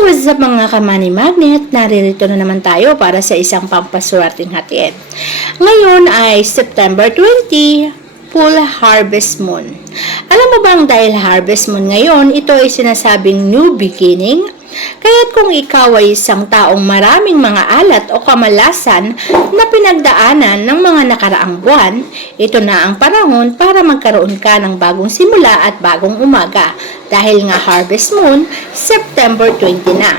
What's up mga ka-money magnet? Naririto na naman tayo para sa isang pampaswerteng hatid. Ngayon ay September 20, full harvest moon. Alam mo bang dahil harvest moon ngayon, ito ay sinasabing new beginning? Kaya't kung ikaw ay isang taong maraming mga alat o kamalasan na pinagdaanan ng mga nakaraang buwan, ito na ang panahon para magkaroon ka ng bagong simula at bagong umaga. Dahil nga harvest moon, September 20 na.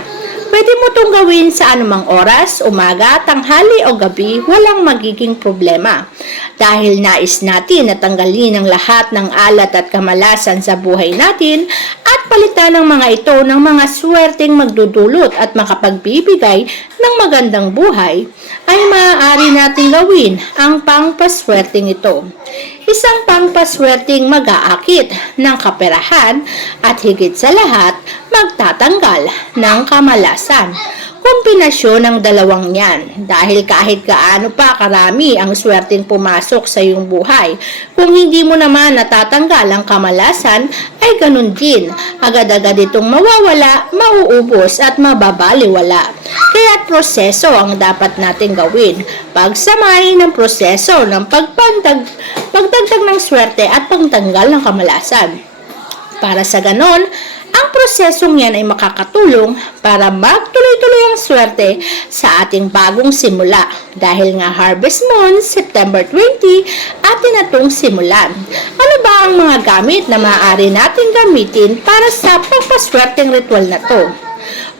Pwede mo itong gawin sa anumang oras, umaga, tanghali o gabi, walang magiging problema. Dahil nais natin na tanggalin ang lahat ng alat at kamalasan sa buhay natin at palitan ng mga ito ng mga swerteng magdudulot at makapagbibigay ng magandang buhay, ay maaari natin gawin ang pangpaswerteng ito. Isang pangpaswerteng mag-aakit ng kaperahan at higit sa lahat, magtatanggal ng kamalasan. Kombinasyon ng dalawang yan dahil kahit gaano pa karami ang swerteng pumasok sa iyong buhay, kung hindi mo naman natatanggal ang kamalasan, ay ganun din. Agad-agad itong mawawala, mauubos at mababaliwala. Kaya proseso ang dapat natin gawin. Pagsamay ng proseso ng pagdagdag ng swerte at pagtanggal ng kamalasan. Para sa ganon, ang prosesong yan ay makakatulong para magtuloy-tuloy ang swerte sa ating bagong simula. Dahil nga harvest moon, September 20, atin na itong simulan. Ano ba ang mga gamit na maaari natin gamitin para sa pagpaswerteng ritual na to?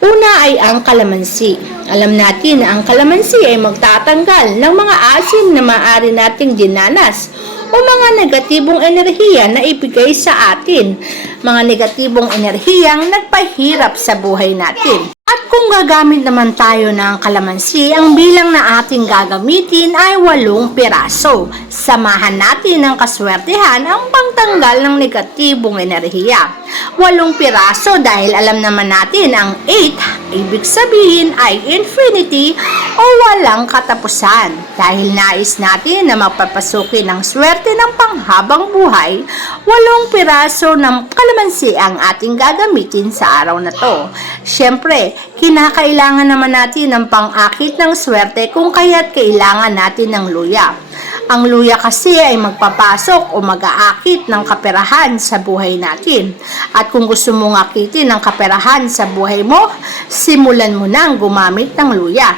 Una ay ang kalamansi. Alam natin na ang kalamansi ay magtatanggal ng mga asim na maaari nating dinanas o mga negatibong enerhiya na ibigay sa atin. Mga negatibong enerhiyang nagpahirap sa buhay natin. At kung gagamit naman tayo ng kalamansi, ang bilang na ating gagamitin ay 8 piraso. Samahan natin ng kaswertehan ang pangtanggal ng negatibong enerhiya. 8 piraso dahil alam naman natin ang 8, ibig sabihin ay infinity o walang katapusan. Dahil nais natin na mapapasukin ang swerte ng panghabang buhay, 8 piraso ng kalamansi ang ating gagamitin sa araw na to. Siyempre, kinakailangan naman natin ng pang-akit ng swerte kung kaya't kailangan natin ng luya. Ang luya kasi ay magpapasok o mag-aakit ng kaperahan sa buhay natin. At kung gusto mong akitin ng kaperahan sa buhay mo, simulan mo nang gumamit ng luya.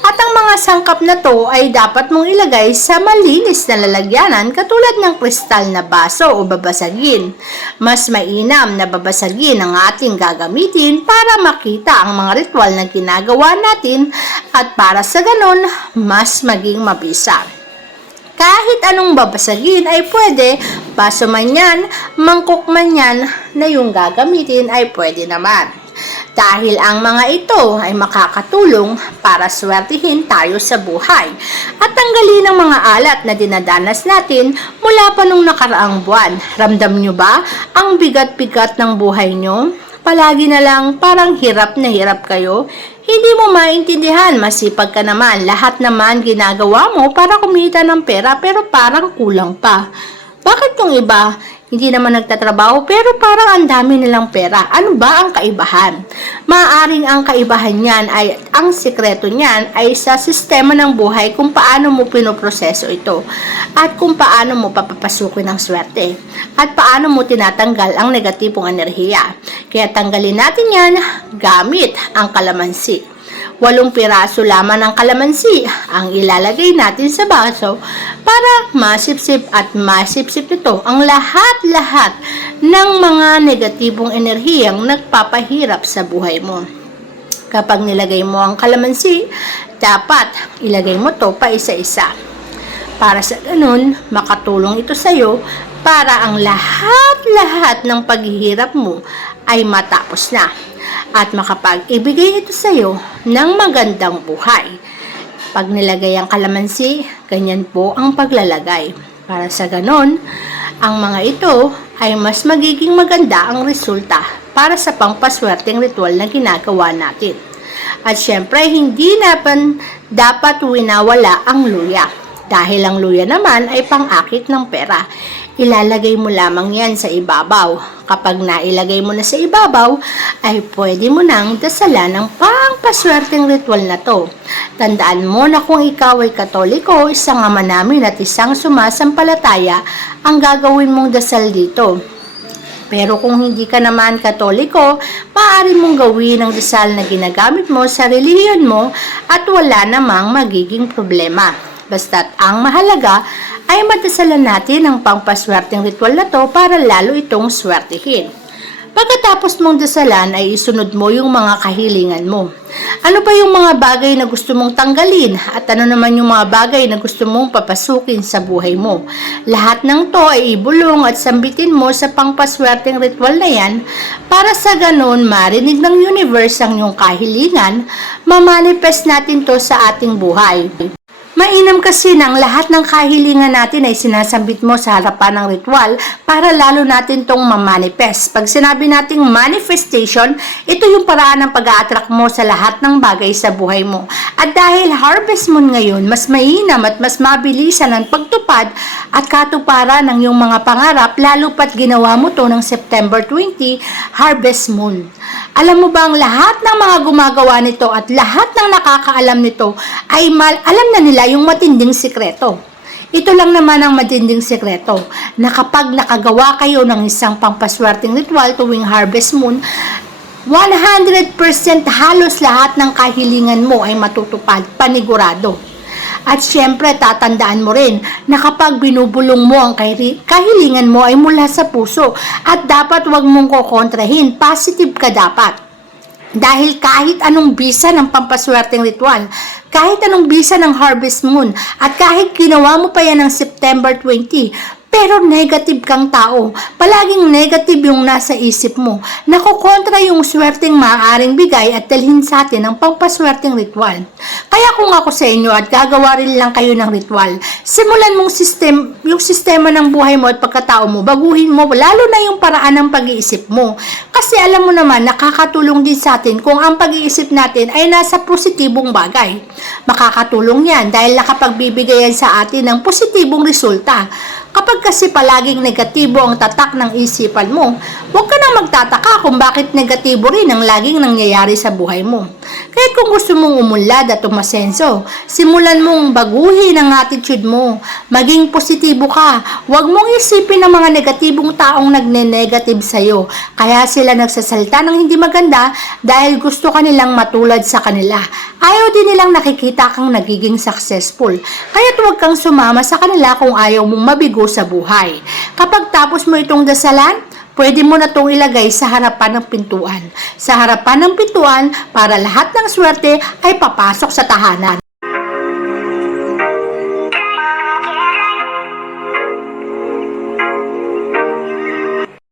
At ang mga sangkap na to ay dapat mong ilagay sa malinis na lalagyanan katulad ng kristal na baso o babasagin. Mas mainam na babasagin ang ating gagamitin para makita ang mga ritual na ginagawa natin at para sa ganon, mas maging mabisa. Kahit anong babasagin ay pwede, baso man yan, mangkok man yan na yung gagamitin ay pwede naman. Dahil ang mga ito ay makakatulong para swertihin tayo sa buhay at tanggalin ang mga alat na dinadanas natin mula pa nung nakaraang buwan. Ramdam nyo ba ang bigat-bigat ng buhay nyo? Palagi na lang parang hirap na hirap kayo. Hindi mo maintindihan, masipag ka naman, lahat naman ginagawa mo para kumita ng pera pero parang kulang pa. Bakit yung iba hindi naman nagtatrabaho pero parang ang dami nilang pera? Ano ba ang kaibahan? Maaaring ang kaibahan niyan ay, ang sikreto niyan ay sa sistema ng buhay kung paano mo pinoproseso ito at kung paano mo papapasukin ang swerte at paano mo tinatanggal ang negatibong enerhiya. Kaya tanggalin natin yan gamit ang kalamansi. 8 piraso lamang ng kalamansi ang ilalagay natin sa baso para masipsip at masipsip ito ang lahat-lahat ng mga negatibong enerhiyang nagpapahirap sa buhay mo. Kapag nilagay mo ang kalamansi, dapat ilagay mo to pa isa-isa. Para sa ganun, makatulong ito sa iyo para ang lahat-lahat ng paghihirap mo ay matapos na at makapag-ibigay ito sa iyo ng magandang buhay. Pag nilagay ang kalamansi, ganyan po ang paglalagay. Para sa ganon, ang mga ito ay mas magiging maganda ang resulta para sa pangpaswerteng ritual na ginagawa natin. At syempre, hindi naman dapat winawala ang luya. Dahil ang luya naman ay pang-akit ng pera. ilalagay mo lamang yan sa ibabaw. Kapag nailagay mo na sa ibabaw, ay pwede mo nang dasalan ang pangpaswerteng ritual na to. Tandaan mo na kung ikaw ay Katoliko, isang ama namin at isang sumasampalataya ang gagawin mong dasal dito. Pero kung hindi ka naman Katoliko, maaari mong gawin ang dasal na ginagamit mo sa relihiyon mo at wala namang magiging problema. Basta't ang mahalaga ay madasalan natin ang pangpaswerteng ritual na to para lalo itong swertihin. Pagkatapos mong dasalan ay isunod mo yung mga kahilingan mo. Ano ba yung mga bagay na gusto mong tanggalin at ano naman yung mga bagay na gusto mong papasukin sa buhay mo. Lahat ng to ay ibulong at sambitin mo sa pangpaswerteng ritual na yan para sa ganon marinig ng universe ang iyong kahilingan, mamanifest natin to sa ating buhay. Mainam kasi ng lahat ng kahilingan natin ay sinasambit mo sa harapan ng ritual para lalo natin tong mamanifest. Pag sinabi nating manifestation, ito yung paraan ng pag-a-attract mo sa lahat ng bagay sa buhay mo. At dahil harvest moon ngayon, mas mainam at mas mabilisan ang pagtupad at katuparan ng iyong mga pangarap, lalo pat ginawa mo to ng September 20, harvest moon. Alam mo ba ang lahat ng mga gumagawa nito at lahat ng nakakaalam nito ay alam na nila yung matinding sikreto. Ito lang naman ang matinding sikreto na kapag nakagawa kayo ng isang pangpaswerteng ritual tuwing harvest moon, 100% halos lahat ng kahilingan mo ay matutupad, panigurado. At syempre, tatandaan mo rin na kapag binubulong mo ang kahilingan mo ay mula sa puso at dapat wag mong kokontrahin, positive ka dapat. Dahil kahit anong bisa ng pampaswerteng ritual, kahit anong bisa ng harvest moon, at kahit ginawa mo pa yan ng September 20, pero negative kang tao, palaging negative yung nasa isip mo, nakokontra yung swerteng maaaring bigay at dalhin sa atin ang pampaswerteng ritual. Kaya kung ako sa inyo at gagawa rin lang kayo ng ritual, simulan mong yung sistema ng buhay mo at pagkatao mo, baguhin mo, lalo na yung paraan ng pag-iisip mo. Kasi alam mo naman, nakakatulong din sa atin kung ang pag-iisip natin ay nasa positibong bagay. Makakatulong yan dahil nakapagbibigay yan sa atin ng positibong resulta. Kapag kasi palaging negatibo ang tatak ng isipan mo, huwag ka nang magtataka kung bakit negatibo rin ang laging nangyayari sa buhay mo. Kaya kung gusto mong umunlad at umasenso, simulan mong baguhin ang attitude mo. Maging positibo ka. Huwag mong isipin ang mga negatibong taong nagne-negative sa'yo. Kaya sila nagsasalita ng hindi maganda dahil gusto kanilang matulad sa kanila. Ayaw din nilang nakikita kang nagiging successful. Kaya huwag kang sumama sa kanila kung ayaw mong mabigo sa buhay. Kapag tapos mo itong dasalan, pwede mo na itong ilagay sa harapan ng pintuan. Sa harapan ng pintuan para lahat ng swerte ay papasok sa tahanan.